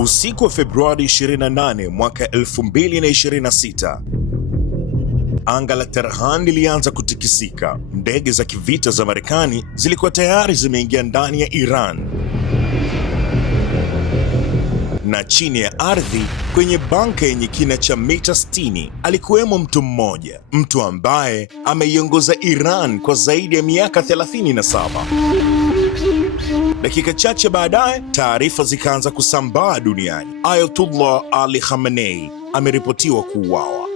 Usiku wa Februari 28 mwaka 2026, anga la Tehran lilianza kutikisika. Ndege za kivita za Marekani zilikuwa tayari zimeingia ndani ya Iran, na chini ya ardhi kwenye banka yenye kina cha mita 60 alikuwemo mtu mmoja, mtu ambaye ameiongoza Iran kwa zaidi ya miaka 37. Dakika chache baadaye, taarifa zikaanza kusambaa duniani. Ayatollah Ali Khamenei ameripotiwa kuuawa.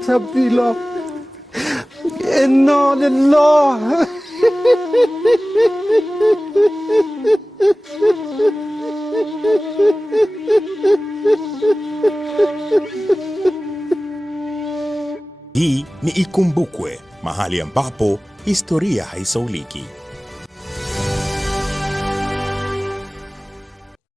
Inna lillahi. Hii ni Ikumbukwe, mahali ambapo historia haisauliki.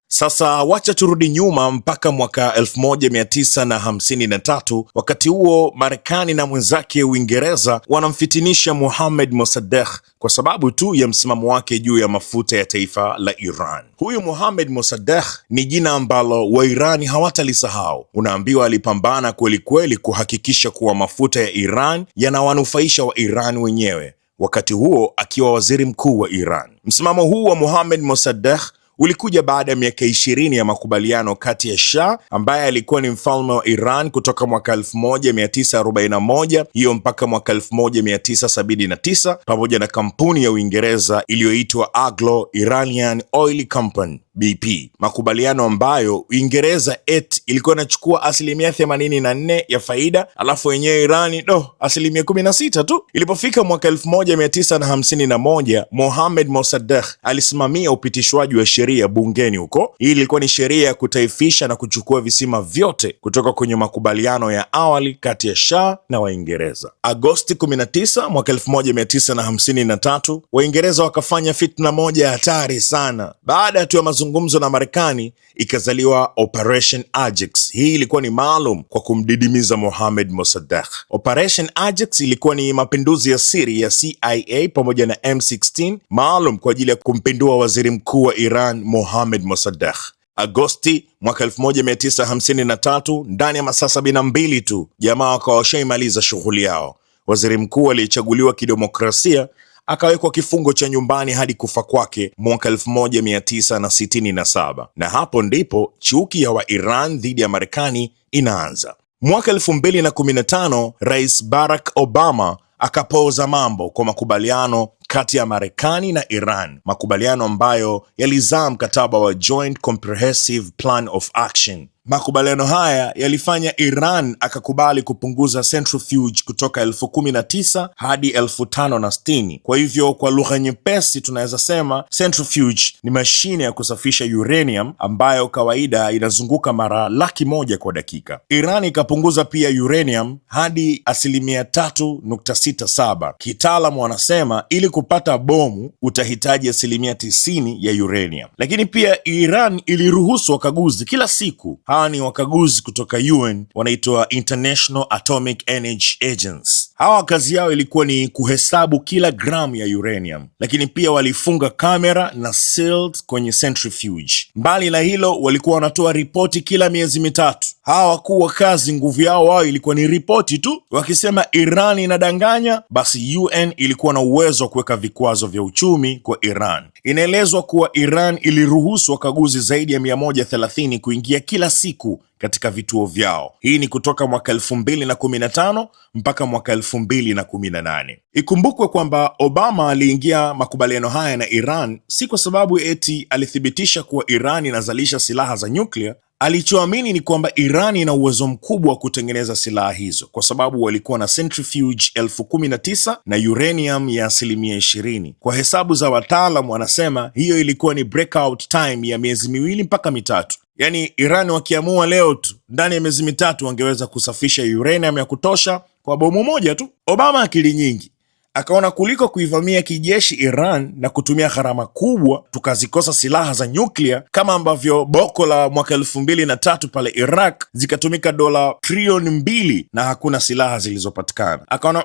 Sasa wacha turudi nyuma mpaka mwaka 1953. Wakati huo Marekani na mwenzake Uingereza wanamfitinisha Mohammad Mossadegh kwa sababu tu ya msimamo wake juu ya mafuta ya taifa la Iran. Huyu Mohammad Mossadegh ni jina ambalo Wairani hawatalisahau. Unaambiwa alipambana kweli kweli kuhakikisha kuwa mafuta ya Iran yanawanufaisha wa Iran wenyewe, wakati huo akiwa waziri mkuu wa Iran. Msimamo huu wa Mohammad Mossadegh ulikuja baada ya miaka 20 ya makubaliano kati ya Shah ambaye alikuwa ni mfalme wa Iran kutoka mwaka 1941 hiyo mpaka mwaka 1979, pamoja na kampuni ya Uingereza iliyoitwa Anglo Iranian Oil Company BP, makubaliano ambayo Uingereza ilikuwa inachukua 84% ya faida, alafu wenyewe Irani 16% tu. Ilipofika mwaka 1951, Mohammad Mossadegh alisimamia upitishwaji wa sheria bungeni huko. Hii ilikuwa ni sheria ya kutaifisha na kuchukua visima vyote kutoka kwenye makubaliano ya awali kati ya Shah na Waingereza. Agosti 19 mwaka 1953, Waingereza wakafanya fitna moja hatari sana. Baada tu ya mazungumzo na Marekani, ikazaliwa Operation Ajax. Hii ilikuwa ni maalum kwa kumdidimiza Mohammad Mossadegh. Operation Ajax ilikuwa ni mapinduzi ya siri ya CIA pamoja na M16 maalum kwa ajili ya kumpindua waziri mkuu wa Iran Mohammad Mossadegh. Agosti mwaka 1953, ndani ya masaa 72 tu, jamaa wakawa washaimaliza shughuli yao. Waziri mkuu aliyechaguliwa kidemokrasia akawekwa kifungo cha nyumbani hadi kufa kwake mwaka 1967. Na hapo ndipo chuki ya Wairan dhidi ya Marekani inaanza. Mwaka 2015, Rais Barack Obama akapoza mambo kwa makubaliano kati ya Marekani na Iran, makubaliano ambayo yalizaa mkataba wa Joint Comprehensive Plan of Action. Makubaliano haya yalifanya Iran akakubali kupunguza centrifuge kutoka 19,000 hadi 5,060. Kwa hivyo kwa lugha nyepesi tunaweza sema centrifuge ni mashine ya kusafisha uranium ambayo kawaida inazunguka mara 100,000 kwa dakika. Iran ikapunguza pia uranium hadi 3.67. Kitaalamu wanasema ili kupata bomu utahitaji 90% ya uranium. Lakini pia Iran iliruhusu wakaguzi kila siku. Hawa ni wakaguzi kutoka UN, wanaitwa International Atomic Energy Agency. Hawa kazi yao ilikuwa ni kuhesabu kila gramu ya uranium, lakini pia walifunga kamera na sealed kwenye centrifuge. Mbali na hilo, walikuwa wanatoa ripoti kila miezi mitatu. Hawa wakuu wa kazi, nguvu yao wao ilikuwa ni ripoti tu. Wakisema Iran inadanganya, basi UN ilikuwa na uwezo wa kuweka vikwazo vya uchumi kwa Iran. Inaelezwa kuwa Iran iliruhusu wakaguzi zaidi ya 130 kuingia kila siku katika vituo vyao. Hii ni kutoka mwaka 2015 mpaka mwaka 2018. Ikumbukwe kwamba Obama aliingia makubaliano haya na Iran si kwa sababu eti alithibitisha kuwa Iran inazalisha silaha za nyuklia. Alichoamini ni kwamba Iran ina uwezo mkubwa wa kutengeneza silaha hizo, kwa sababu walikuwa na centrifuge 19,000 na uranium ya 20%. Kwa hesabu za wataalam wanasema hiyo ilikuwa ni breakout time ya miezi 2 mpaka 3. Yaani Iran wakiamua leo tu, ndani ya miezi 3 wangeweza kusafisha uranium ya kutosha kwa bomu moja tu. Obama akili nyingi Akaona kuliko kuivamia kijeshi Iran na kutumia gharama kubwa tukazikosa silaha za nyuklia kama ambavyo boko la mwaka 2003 pale Iraq zikatumika dola trilioni 2 na hakuna silaha zilizopatikana. Akaona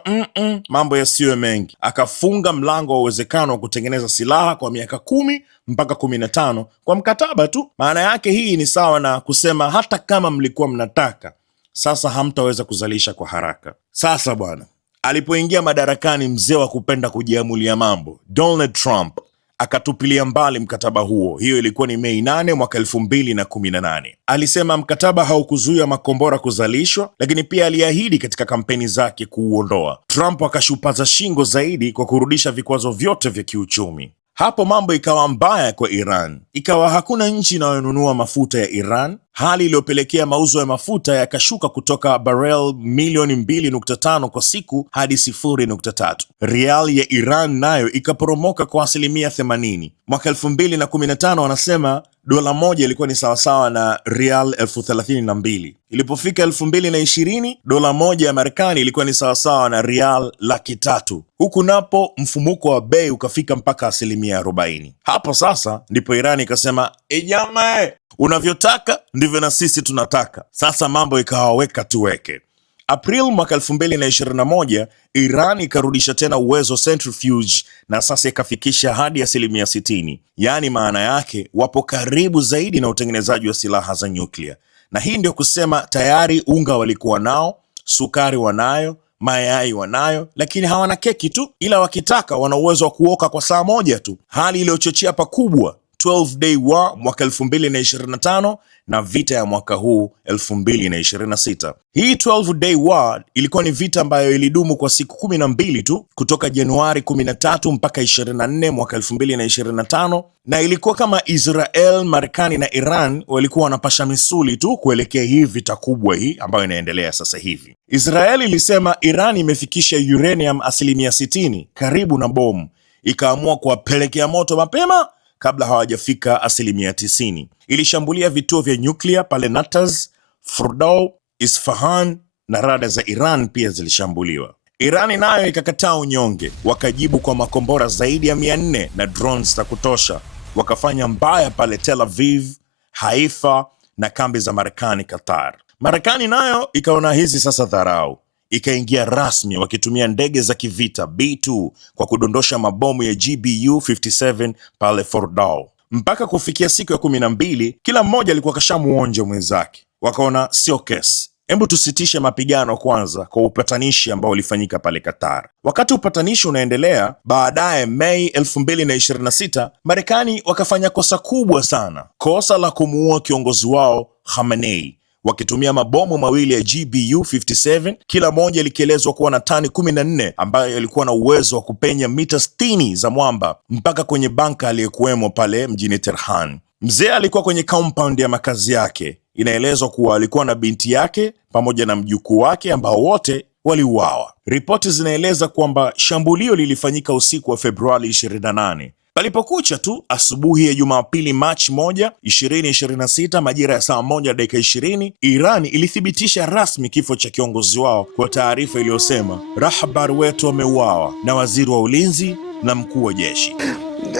mambo yasiwe mengi, akafunga mlango wa uwezekano wa kutengeneza silaha kwa miaka 10 mpaka 15 kwa mkataba tu. Maana yake hii ni sawa na kusema hata kama mlikuwa mnataka, sasa hamtaweza kuzalisha kwa haraka. Sasa bwana, alipoingia madarakani mzee wa kupenda kujiamulia mambo Donald Trump akatupilia mbali mkataba huo. Hiyo ilikuwa ni Mei 8 mwaka 2018. Alisema mkataba haukuzuia makombora kuzalishwa, lakini pia aliahidi katika kampeni zake kuuondoa. Trump akashupaza shingo zaidi kwa kurudisha vikwazo vyote vya kiuchumi. Hapo mambo ikawa mbaya kwa Iran, ikawa hakuna nchi inayonunua mafuta ya Iran, hali iliyopelekea mauzo ya mafuta yakashuka kutoka barrel milioni 2.5 kwa siku hadi 0.3. Rial ya Iran nayo ikaporomoka kwa 80%. Mwaka 2015 wanasema dola moja ilikuwa ni sawasawa na rial 32,000. Ilipofika 2020 dola moja ya Marekani ilikuwa ni sawasawa na rial 300,000. Huku napo mfumuko wa bei ukafika mpaka 40%. Hapo sasa ndipo Iran ikasema, jamaa, unavyotaka ndivyo na sisi tunataka. Sasa mambo ikawaweka tuweke. April mwaka 2021 Iran ikarudisha tena uwezo centrifuge na sasa ikafikisha hadi 60%. Yaani maana yake wapo karibu zaidi na utengenezaji wa silaha za nyuklia. Na hii ndio kusema tayari unga walikuwa nao, sukari wanayo, mayai wanayo, lakini hawana keki tu, ila wakitaka wana uwezo wa kuoka kwa saa moja tu. Hali iliyochochea pakubwa 12 Day War mwaka 2025 na vita ya mwaka huu 2026. Hii 12 Day War ilikuwa ni vita ambayo ilidumu kwa siku 12 tu, kutoka Januari 13 mpaka 24 mwaka 2025, na ilikuwa kama Israel, Marekani na Iran walikuwa wanapasha misuli tu kuelekea hii vita kubwa hii ambayo inaendelea sasa hivi. Israel ilisema Iran imefikisha uranium 60% karibu na bomu, ikaamua kuwapelekea moto mapema kabla hawajafika 90%. Ilishambulia vituo vya nyuklia pale Natanz, Fordow, Isfahan na rada za Iran pia zilishambuliwa. Irani nayo ikakataa unyonge, wakajibu kwa makombora zaidi ya 400 na drones za kutosha. Wakafanya mbaya pale Tel Aviv, Haifa na kambi za Marekani Qatar. Marekani nayo ikaona hizi sasa dharau, ikaingia rasmi wakitumia ndege za kivita B2 kwa kudondosha mabomu ya GBU 57 pale Fordow. Mpaka kufikia siku ya 12 kila mmoja alikuwa kashamuonja mwenzake. Wakaona sio kesi, hebu tusitishe mapigano kwanza kwa upatanishi ambao ulifanyika pale Qatar. Wakati upatanishi unaendelea, baadaye Mei 2026 Marekani wakafanya kosa kubwa sana, kosa la kumuua kiongozi wao Khamenei, wakitumia mabomu mawili ya GBU 57, kila moja likielezwa kuwa na tani 14, ambayo yalikuwa na uwezo wa kupenya mita 60 za mwamba mpaka kwenye banka aliyekuwemo pale mjini Tehran. Mzee alikuwa kwenye compound ya makazi yake. Inaelezwa kuwa alikuwa na binti yake pamoja na mjukuu wake ambao wote waliuawa. Ripoti zinaeleza kwamba shambulio lilifanyika usiku wa Februari 28. Palipokucha tu asubuhi ya Jumapili Machi 1, 2026 majira ya saa 1:20, Iran ilithibitisha rasmi kifo cha kiongozi wao kwa taarifa iliyosema rahbar wetu ameuawa na waziri wa ulinzi na mkuu wa jeshi.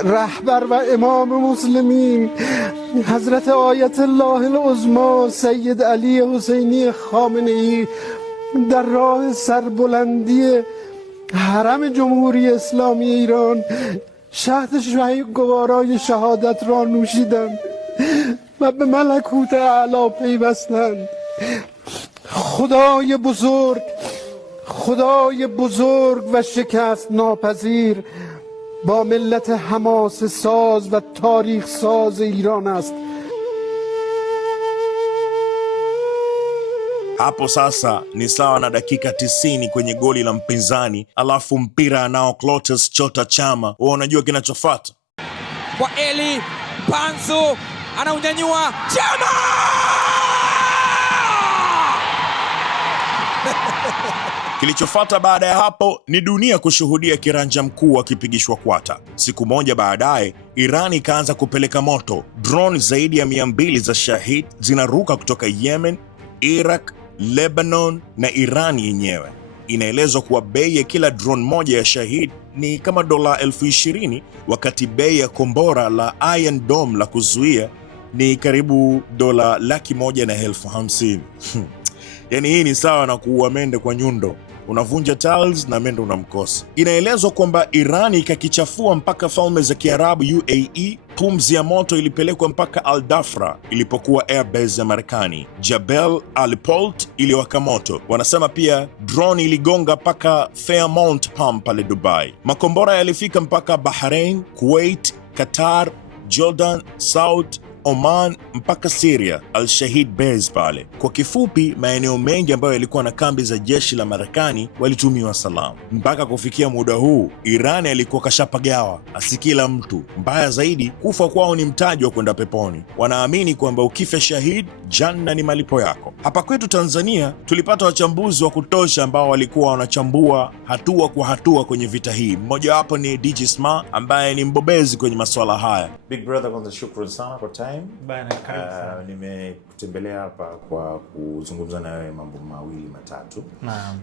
رهبر و امام مسلمین حضرت آیت الله العظما سید علی حسینی خامنه‌ای در راه سربلندی حرم جمهوری اسلامی ایران شهد گوارای شهادت را نوشیدند و به ملکوت اعلی پیوستند. خدای بزرگ و شکست ناپذیر با ملت حماس ساز و تاریخ ساز ایران است. Hapo sasa ni sawa na dakika 90 kwenye goli la mpinzani, alafu mpira anao Clatous Chota Chama. Wewe unajua kinachofuata? Kwa Eli Mpanzu anaunyanyua Chama! Kilichofuata baada ya hapo ni dunia kushuhudia kiranja mkuu akipigishwa kwata. Siku moja baadaye, Iran ikaanza kupeleka moto. Drone zaidi ya 200 za Shahid zinaruka kutoka Yemen, Iraq, Lebanon na Iran yenyewe. Inaelezwa kuwa bei ya kila drone moja ya Shahid ni kama dola 20,000, wakati bei ya kombora la Iron Dome la kuzuia ni karibu dola 150,000. Yaani hii ni sawa na kuua mende kwa nyundo. Unavunja tiles na mende unamkosa. Inaelezwa kwamba Iran ikakichafua mpaka Falme za Kiarabu UAE. Pumzi ya moto ilipelekwa mpaka Al Dafra ilipokuwa airbase ya Marekani. Jabal al-Polt iliwaka moto. Wanasema pia drone iligonga mpaka Fairmount Palm pale Dubai. Makombora yalifika mpaka Bahrain, Kuwait, Qatar, Jordan, Saudi, Oman mpaka Syria, Al-Shahid Base pale. Kwa kifupi, maeneo mengi ambayo yalikuwa na kambi za jeshi la Marekani walitumiwa salamu. Mpaka kufikia muda huu, Iran alikuwa kashapagawa, asikila mtu. Mbaya zaidi, kufa kwao ni mtaji wa kwenda peponi. Wanaamini kwamba ukifa shahid, janna ni malipo yako. Hapa kwetu Tanzania tulipata wachambuzi wa kutosha ambao walikuwa wanachambua hatua kwa hatua kwenye vita hii. Mmoja wapo ni DJ Sma ambaye ni mbobezi kwenye masuala haya. Big brother, kwanza shukrani sana kwa time. Nimekutembelea hapa kwa kuzungumza na wewe mambo mawili matatu.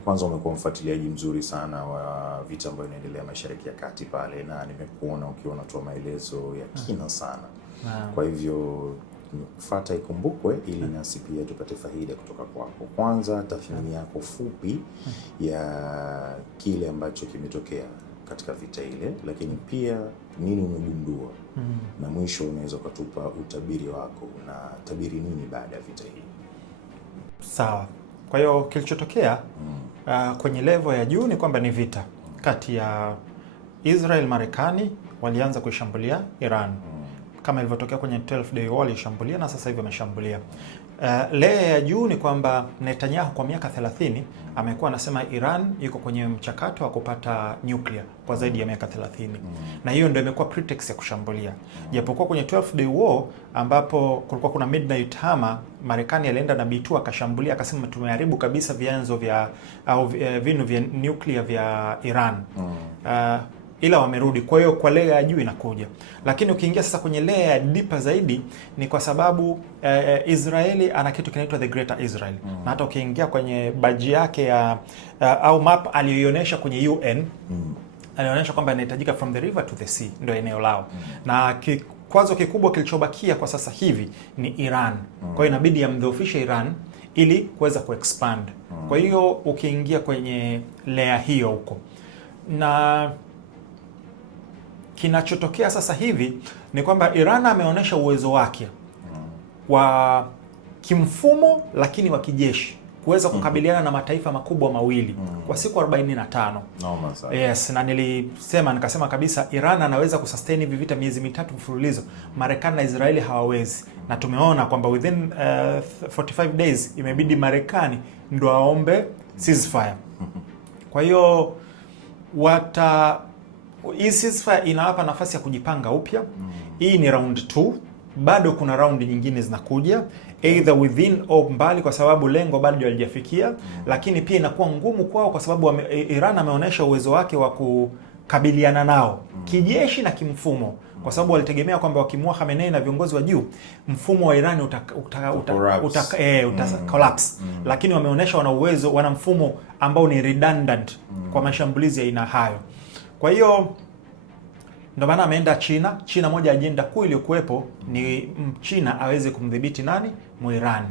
Kwanza, umekuwa mfuatiliaji mzuri sana wa vita ambayo inaendelea Mashariki ya Kati pale, na nimekuona ukiwa unatoa maelezo ya kina sana. Kwa hivyo kufuata ikumbukwe ili nasi pia tupate faida kutoka kwako. Kwanza, tathmini yako fupi ya kile ambacho kimetokea katika vita ile, lakini pia nini umegundua, na mwisho unaweza kutupa utabiri wako na tabiri nini baada ya vita hii. Sawa. Kwa hiyo kilichotokea kwenye level ya juu ni kwamba ni vita kati ya Israel, Marekani walianza kuishambulia Iran. Kama ilivyotokea kwenye 12 day war walishambulia, na sasa hivi wameshambulia. Layer ya juu ni kwamba Netanyahu kwa miaka 30 amekuwa anasema Iran iko kwenye mchakato wa kupata nuclear kwa zaidi ya miaka 30. Na hiyo ndio imekuwa pretext ya kushambulia. Japokuwa kwenye 12 day war ambapo kulikuwa kuna midnight hammer, Marekani alienda na B2 akashambulia, akasema tumeharibu kabisa vyanzo vya au vinu vya nuclear vya Iran. Ila wamerudi. Kwa hiyo kwa layer ya juu inakuja, lakini ukiingia sasa kwenye layer ya deeper zaidi ni kwa sababu Israeli ana kitu kinaitwa the Greater Israel. Na hata ukiingia kwenye baji yake ya au map aliyoionyesha kwenye UN, alionyesha kwamba inahitajika from the river to the sea, ndio eneo lao. Na kikwazo kikubwa kilichobakia kwa sasa hivi ni Iran. Kwa hiyo inabidi amdhoofishe Iran ili kuweza kuexpand. Kwa hiyo ukiingia kwenye layer hiyo huko, na kinachotokea sasa hivi ni kwamba Iran ameonyesha uwezo wake wa kimfumo lakini wa kijeshi kuweza kukabiliana na mataifa makubwa mawili kwa siku 45. Yes, na nikasema kabisa Iran anaweza kusustain hivi vita miezi mitatu mfululizo. Marekani na Israeli hawawezi. Na tumeona kwamba within 45 days imebidi Marekani ndo aombe ceasefire. Kwa hiyo hii ceasefire inawapa nafasi ya kujipanga upya. Hii ni round 2. Bado kuna round nyingine zinakuja, either within au mbali, kwa sababu lengo bado halijafikia. Lakini pia inakuwa ngumu kwao kwa sababu Iran ameonyesha uwezo wake wa kukabiliana nao kijeshi na kimfumo, kwa sababu walitegemea kwamba wakimua Khamenei na viongozi wa juu, mfumo wa Iran collapse. Lakini wameonyesha wana uwezo, wana mfumo ambao ni redundant kwa mashambulizi ya aina hayo. Kwa hiyo ndio maana ameenda China. China, moja ajenda kuu iliyokuwepo ni China aweze kumdhibiti nani? Muiran.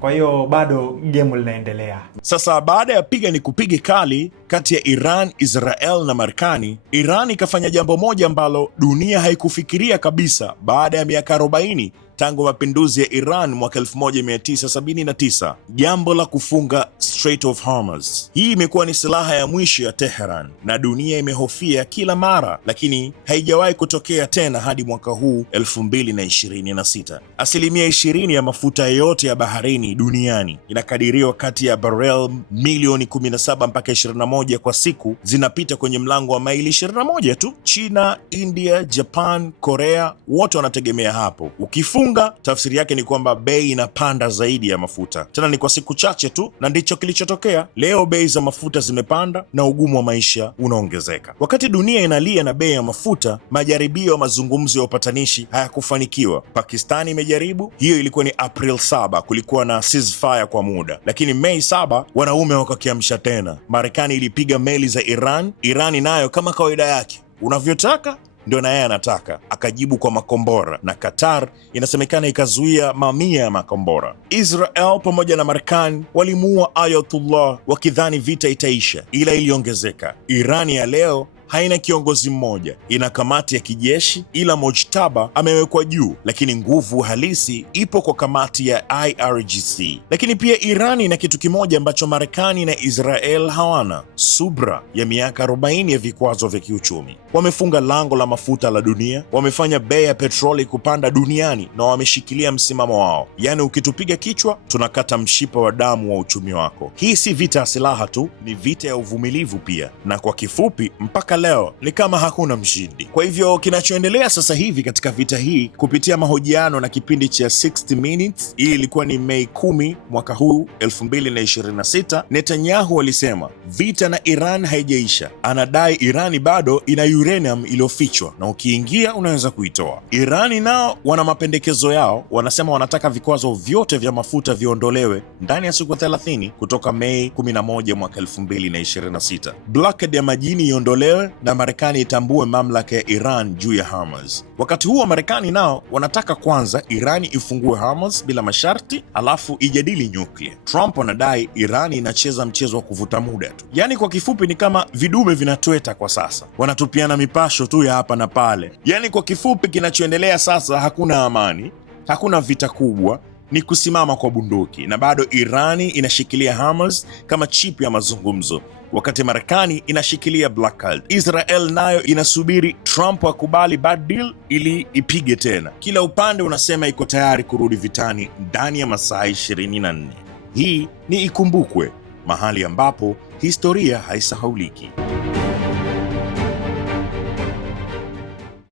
Kwa hiyo bado game linaendelea. Sasa baada ya piga ni kupige kali kati ya Iran, Israel na Marekani, Iran ikafanya jambo moja ambalo dunia haikufikiria kabisa baada ya miaka 40 tangu mapinduzi ya Iran mwaka 1979, jambo la kufunga Strait of Hormuz. Hii imekuwa ni silaha ya mwisho ya Tehran na dunia imehofia kila mara, lakini haijawahi kutokea tena hadi mwaka huu 2026. Asilimia 20 ya mafuta yote ya baharini duniani, inakadiriwa kati ya barrel milioni 17 mpaka 21 kwa siku, zinapita kwenye mlango wa maili 21 tu. China, India, Japan, Korea wote wanategemea hapo. Ukifunga Wakifunga, tafsiri yake ni kwamba bei inapanda zaidi ya mafuta, tena ni kwa siku chache tu, na ndicho kilichotokea. Leo bei za mafuta zimepanda na ugumu wa maisha unaongezeka. Wakati dunia inalia na bei ya mafuta, majaribio ya mazungumzo ya upatanishi hayakufanikiwa. Pakistani imejaribu, hiyo ilikuwa ni April 7, kulikuwa na ceasefire kwa muda, lakini Mei 7 wanaume wakakiamsha tena. Marekani ilipiga meli za Iran. Irani nayo kama kawaida yake, unavyotaka ndio na yeye anataka, akajibu kwa makombora, na Qatar inasemekana ikazuia mamia ya makombora. Israel pamoja na Marekani walimuua Ayatollah wakidhani vita itaisha, ila iliongezeka. Irani ya leo haina kiongozi mmoja, ina kamati ya kijeshi, ila Mojtaba amewekwa juu, lakini nguvu halisi ipo kwa kamati ya IRGC. Lakini pia Irani ina kitu kimoja ambacho Marekani na Israel hawana: subra ya miaka 40 ya vikwazo vya kiuchumi. Wamefunga lango la mafuta la dunia, wamefanya bei ya petroli kupanda duniani, na wameshikilia msimamo wao, yaani ukitupiga kichwa tunakata mshipa wa damu wa uchumi wako. Hii si vita ya silaha tu, ni vita ya uvumilivu pia, na kwa kifupi mpaka leo ni kama hakuna mshindi. Kwa hivyo kinachoendelea sasa hivi katika vita hii, kupitia mahojiano na kipindi cha 60 Minutes, hii ilikuwa ni Mei 10 mwaka huu 2026, Netanyahu alisema vita na Iran haijaisha. Anadai Irani bado ina uranium iliyofichwa na ukiingia unaweza kuitoa. Irani nao wana mapendekezo yao, wanasema wanataka vikwazo vyote vya mafuta viondolewe ndani ya siku 30 kutoka Mei 11 mwaka 2026. Blockade ya majini iondolewe na Marekani itambue mamlaka ya Iran juu ya Hormuz. Wakati huo Marekani nao wanataka kwanza Irani ifungue Hormuz bila masharti, alafu ijadili nyuklia. Trump anadai Irani inacheza mchezo wa kuvuta muda tu. Yaani kwa kifupi ni kama vidume vinatweta kwa sasa, wanatupiana mipasho tu ya hapa na pale. Yaani kwa kifupi kinachoendelea sasa, hakuna amani, hakuna vita kubwa, ni kusimama kwa bunduki, na bado Irani inashikilia Hormuz kama chip ya mazungumzo, wakati Marekani inashikilia Blackout. Israel nayo inasubiri Trump akubali bad deal ili ipige tena. Kila upande unasema iko tayari kurudi vitani ndani ya masaa 24. Hii ni Ikumbukwe, mahali ambapo historia haisahauliki.